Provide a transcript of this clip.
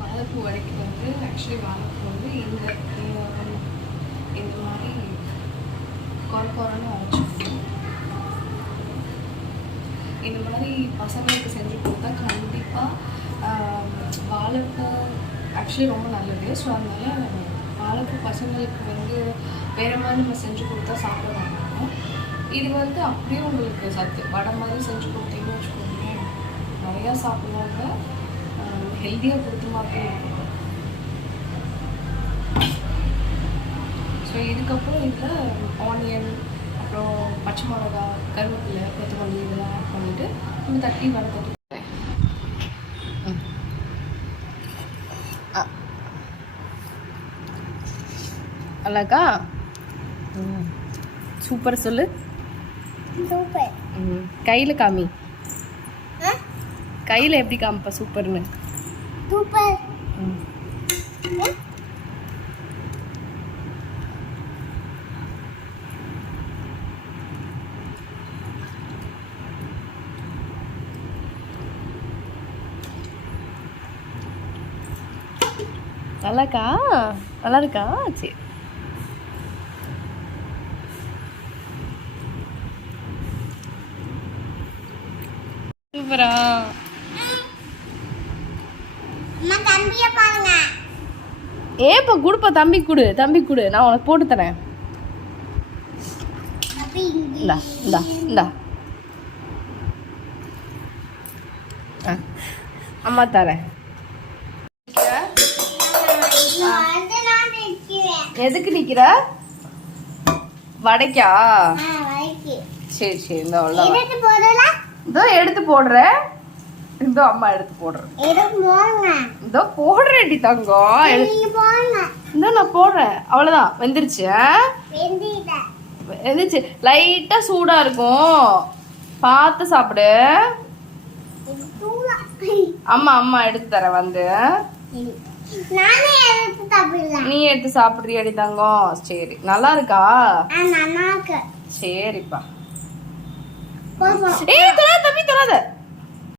வாழைப்பூ வடைக்கு வந்து ஆக்சுவலி வாழைப்பூ வந்து இந்த மாதிரி குறன்னு அரைச்சிக்கணும். இந்த மாதிரி பசங்களுக்கு செஞ்சு கொடுத்தா கண்டிப்பாக வாழைப்பூ ஆக்சுவலி ரொம்ப நல்லது. ஸோ அதனால வாழைப்பூ பசங்களுக்கு வந்து வேறு மாதிரி நம்ம செஞ்சு கொடுத்தா சாப்பிட மாட்டோம். இது வந்து அப்படியே உங்களுக்கு சத்து வடை மாதிரி செஞ்சு கொடுத்தீங்கன்னு வச்சுக்கோங்க, நிறையா சாப்பிடுவாங்க, ஹெல்த்தியாக கொடுத்த மாதிரி இருக்கும். ஸோ இதுக்கப்புறம் இதில் ஆனியன், அப்புறம் பச்சை மிளகா, கருவேப்பிலை, கொத்தமல்லி இதெல்லாம் ஆட் பண்ணிவிட்டு நம்ம தட்டி வறுத்துட்டு அழகா சூப்பர் சொல்லு. சூப்பர். கையில் காமி, கையில் எப்படி காமிப்பா சூப்பர்னு? சூப்பர். நல்லாக்கா? நல்லா இருக்கா? சரி. சூப்பரா. ஏப்பா கொடுப்பா, தம்பி கொடு, தம்பி கொடு, நான் உனக்கு போட்டு தரேன். இந்தா இந்தா இந்தா, அம்மா தரேன். எதுக்கு நிக்கிற? வடைக்கா? சரி சரி, இந்த இதோ எடுத்து போடுறேன். இதோ அம்மா எடுத்து போடுறேன். இதோ போடுறேன்டி தங்கம். இதோ நான் போடுறேன். அவ்வளோதான், வெந்துருச்சு. வெந்துருச்சு. லைட்டா சூடா இருக்கும், பார்த்து சாப்பிடு. அம்மா அம்மா எடுத்து தரேன் வந்து. நீ எடுத்து சாப்பிடுறியாடி தங்கம்? சரி, நல்லா இருக்கா? சரிப்பா. ஏய் தொடாத தம்பி, தொடாத.